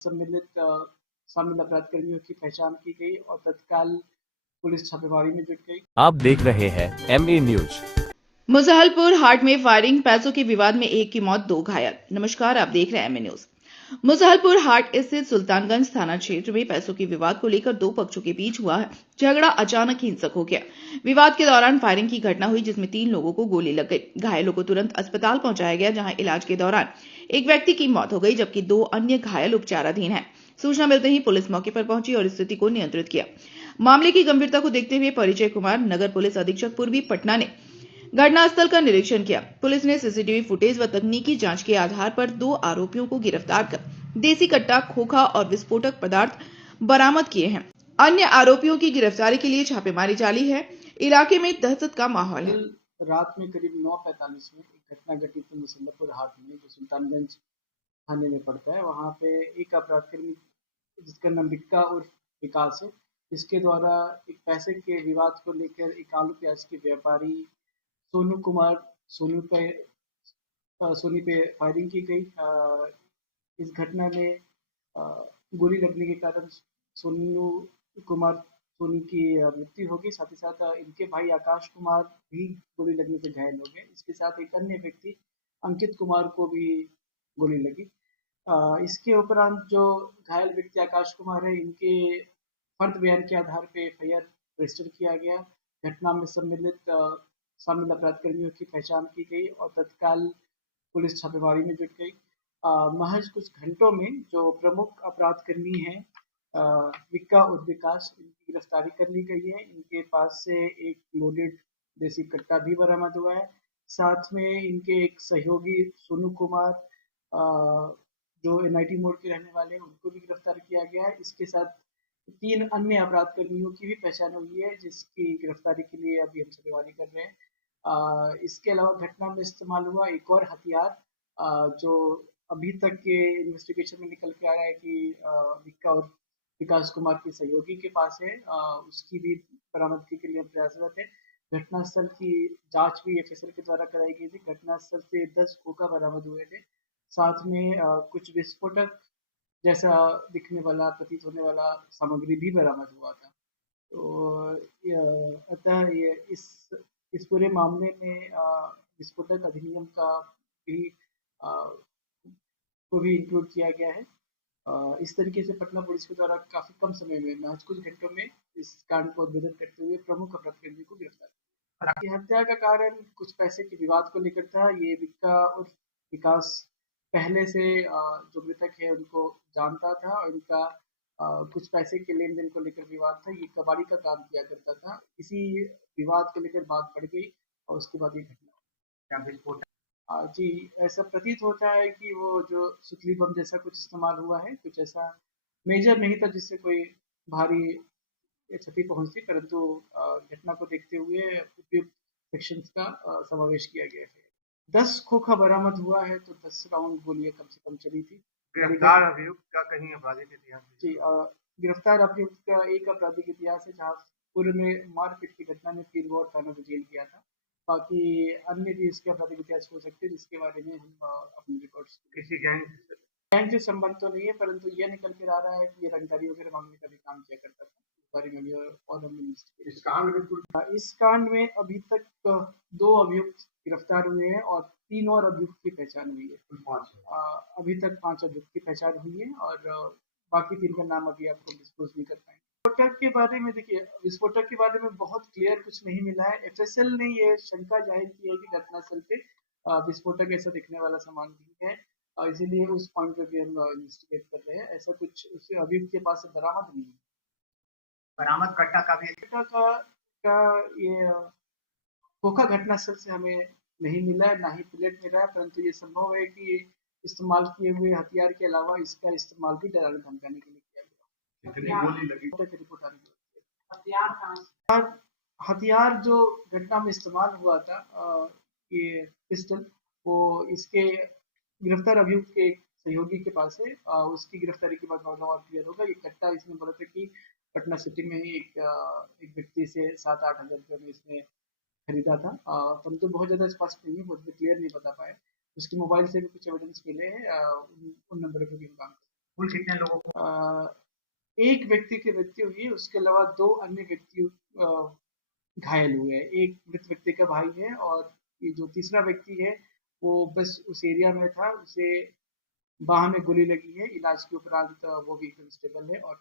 सम्मिलित शामिल अपराध कर्मियों की पहचान की गई और तत्काल पुलिस छापेमारी में जुट गई। आप देख रहे हैं MA न्यूज। मुजफ्फरपुर हाट में फायरिंग, पैसों के विवाद में एक की मौत, 2 घायल। नमस्कार, आप देख रहे हैं एमए न्यूज। मुजफ्फरपुर हाट स्थित सुल्तानगंज थाना क्षेत्र में पैसों के विवाद को लेकर 2 पक्षों के बीच हुआ झगड़ा अचानक हिंसक हो गया। विवाद के दौरान फायरिंग की घटना हुई जिसमें 3 लोगों को गोली लग गई। घायलों को तुरंत अस्पताल पहुंचाया गया जहां इलाज के दौरान एक व्यक्ति की मौत हो गई जबकि 2 अन्य घायल उपचाराधीन हैं। सूचना मिलते ही पुलिस मौके पर पहुंची और स्थिति को नियंत्रित किया। मामले की गंभीरता को देखते हुए परिचय कुमार, नगर पुलिस अधीक्षक पूर्वी पटना ने घटनास्थल का निरीक्षण किया। पुलिस ने सीसीटीवी फुटेज व तकनीकी जांच के आधार पर 2 आरोपियों को गिरफ्तार कर देसी कट्टा, खोखा और विस्फोटक पदार्थ बरामद किए हैं। अन्य आरोपियों की गिरफ्तारी के लिए छापेमारी जारी है। इलाके में दहशत का माहौल है। कल रात में करीब 9:45 में एक घटना घटी थी मुजफ्फरपुर हाट में, जो सुल्तानगंज थाने में पड़ता है। वहाँ पे एक अपराधकर्मी जिसका नाम विक्का उर्फ विकास है, इसके द्वारा एक पैसे के विवाद को लेकर एक आलू प्याज के व्यापारी सोनू कुमार सोनी पे फायरिंग की गई। इस घटना में गोली लगने के कारण सोनू कुमार सोनी की मृत्यु हो गई। साथ ही साथ इनके भाई आकाश कुमार भी गोली लगने से घायल हो गए। इसके साथ एक अन्य व्यक्ति अंकित कुमार को भी गोली लगी। इसके उपरांत जो घायल व्यक्ति आकाश कुमार है, इनके फर्द बयान के आधार पर एफआईआर रजिस्टर किया गया। घटना में सम्मिलित शामिल अपराध कर्मियों की पहचान की गई और तत्काल पुलिस छापेमारी में जुट गई। महज कुछ घंटों में जो प्रमुख अपराध कर्मी हैं विक्का और विकास, इनकी गिरफ्तारी कर ली गई है। इनके पास से एक लोडेड देसी कट्टा भी बरामद हुआ है। साथ में इनके एक सहयोगी सोनू कुमार जो एनआईटी मोड़ के रहने वाले हैं, उनको भी गिरफ्तार किया गया है। इसके साथ 3 अन्य अपराध कर्मियों की भी पहचान हुई है जिसकी गिरफ्तारी के लिए अभी हम छापेमारी कर रहे हैं। इसके अलावा घटना में इस्तेमाल हुआ एक और हथियार जो अभी तक के इन्वेस्टिगेशन में निकल के आ रहा है कि विक्का और विकास कुमार के सहयोगी के पास है, उसकी भी बरामदगी के लिए प्रयासरत है। घटनास्थल की जांच भी एफएसएल के द्वारा कराई गई थी। घटनास्थल से 10 खोखा बरामद हुए थे। साथ में कुछ विस्फोटक जैसा दिखने वाला, प्रतीत होने वाला सामग्री भी बरामद हुआ था। तो अतः ये इस पूरे मामले में विस्फोटक अधिनियम का भी को भी इंक्लूड किया गया है। इस तरीके से पटना पुलिस के द्वारा काफी कम समय में, महज कुछ घंटों में, इस कांड को उद्भेदित करते हुए प्रमुख अपराधी को गिरफ्तार किया। हत्या का कारण कुछ पैसे के विवाद को लेकर था। ये विक्का और विकास पहले से जो मृतक है उनको जानता था और इनका कुछ पैसे के लेन देन को लेकर विवाद था। ये कबाड़ी का काम किया करता था। इसी विवाद को लेकर बात बढ़ गई और उसके बाद ये घटना जी, ऐसा प्रतीत होता है कि वो जो सुतली बम जैसा कुछ इस्तेमाल हुआ है, कुछ ऐसा मेजर नहीं था जिससे कोई भारी क्षति पहुंचती, परंतु घटना को देखते हुए उपयुक्त सेक्शंस का समावेश किया गया है। 10 खोखा बरामद हुआ है तो 10 राउंड गोलियां कम से कम चली थी। गिरफ्तार अभियुक्त का कहीं आपराधिक इतिहास? जी, गिरफ्तार अभियुक्त का एक आपराधिक इतिहास है जहाँ पूर्व में मारपीट की घटना में पीर गौर थाना को जेल किया था। बाकी अन्य भी इसके आपराधिक इतिहास हो सकते हैं जिसके बारे में हम अपनी रिपोर्ट्स किसी गैंग से संबंध तो नहीं है, परंतु यह निकल कर आ रहा है कि ये रंगदारी वगैरह मांगने का भी काम किया करता था। इस बारे में भी और हम इस कांड में अभी तक 2 अभियुक्त गिरफ्तार हुए हैं और 3 और अभियुक्त की पहचान हुई है। अभी तक 5 अभियुक्त की पहचान हुई है और बाकी 3 का नाम अभी आपको डिस्क्लोज नहीं कर पाएंगे। विस्फोटक के बारे में देखिए, विस्फोटक के बारे में बहुत क्लियर कुछ नहीं मिला है। एफएसएल ने ये शंका जाहिर की है कि घटनास्थल पे विस्फोटक ऐसा दिखने वाला सामान भी है, इसीलिए उस पॉइंट पे भी हम इन्वेस्टिगेट कर रहे हैं। ऐसा कुछ उसे अभियुक्त के पास से बरामद नहीं है। बरामद कट्टा का भी का ये खोखा घटनास्थल से हमें नहीं मिला है, ना ही प्लेट मिला है, परंतु ये संभव है कि इस्तेमाल किए हुए हथियार के अलावा इसका इस्तेमाल भी डराने धमकाने के लिए किया गया। कितनी गोली लगी? रिपोर्ट आ रही है। हथियार जो घटना में इस्तेमाल हुआ था, ये पिस्टल, वो इसके गिरफ्तार अभियुक्त के एक सहयोगी के पास है। उसकी गिरफ्तारी के बाद मामला और क्लियर होगा। ये कट्टा इसने बोला था कि पटना सिटी में ही एक व्यक्ति से 7-8 हजार रुपये में इसने खरीदा था, परंतु बहुत ज़्यादा स्पष्ट नहीं है, बहुत क्लियर नहीं बता पाए। उसके मोबाइल से भी कुछ एविडेंस मिले हैं, उन नंबरों पर भी हम काम कुल कितने लोगों को? एक व्यक्ति की मृत्यु हुई है, उसके अलावा 2 अन्य व्यक्ति घायल हुए हैं। एक मृत व्यक्ति का भाई है और ये जो तीसरा व्यक्ति है वो बस उस एरिया में था, उसे बाह में गोली लगी है। इलाज के उपरांत वो भी स्टेबल है और